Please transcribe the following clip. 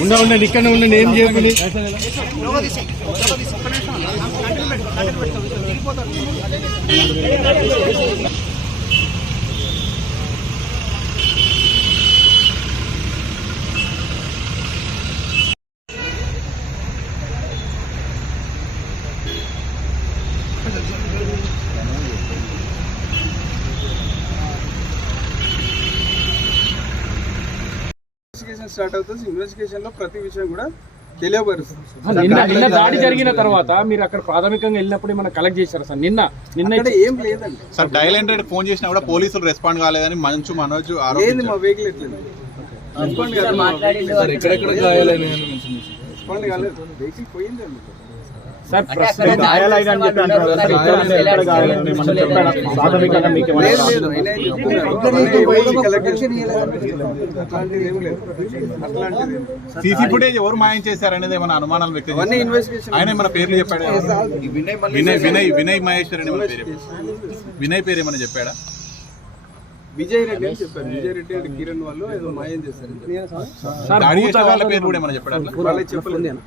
ఉండా ఉండండి ఇక్కడ ఉండండి ఏం చేయకండి ఇన్వెస్టిగేషన్ స్టార్ట్ అవుతుంది. ఇన్వెస్టిగేషన్లో ప్రతి విషయం కూడా తెలియపరుస్తుంది నిన్న నిన్న దాడి జరిగిన తర్వాత మీరు అక్కడ ప్రాథమికంగా వెళ్ళినప్పుడు ఏమైనా కలెక్ట్ చేశారు సార్ నిన్న నిన్న ఏం లేదండి. సార్ డైల్ హండ్రెడ్ ఫోన్ చేసినా కూడా పోలీసులు రెస్పాండ్ కాలేదని మంచు మనోజ్ ఏంది ఆరోపించారు. మా వెహికల్ ఎట్లేదు రెస్పాండ్ కాలేదు. ఎక్కడెక్కడ గాయాలని రెస్పాండ్ కాలేదు వెహికల్ పోయిందండి సార్ ప్రస్తుతం గాయాలైన చెప్పి అంటారు ఎక్కడ గాయాలని ప్రాథమికంగా మీకు. సీసీ ఫుటేజ్ ఎవరు మాయం చేశారనేది ఏమైనా అనుమానాలు వ్యక్తం ఆయన ఏమైనా పేర్లు చెప్పాడా? వినయ్ వినయ్ వినయ్ మహేశ్వర్ అని పేరు? వినయ్ పేరు ఏమైనా చెప్పాడా? విజయ్ రెడ్డి అని చెప్పారు. విజయ్ రెడ్డి అండ్ కిరణ్ వాళ్ళు ఏదో మాయం చేశారు? వాళ్ళకి చెప్పలేదు.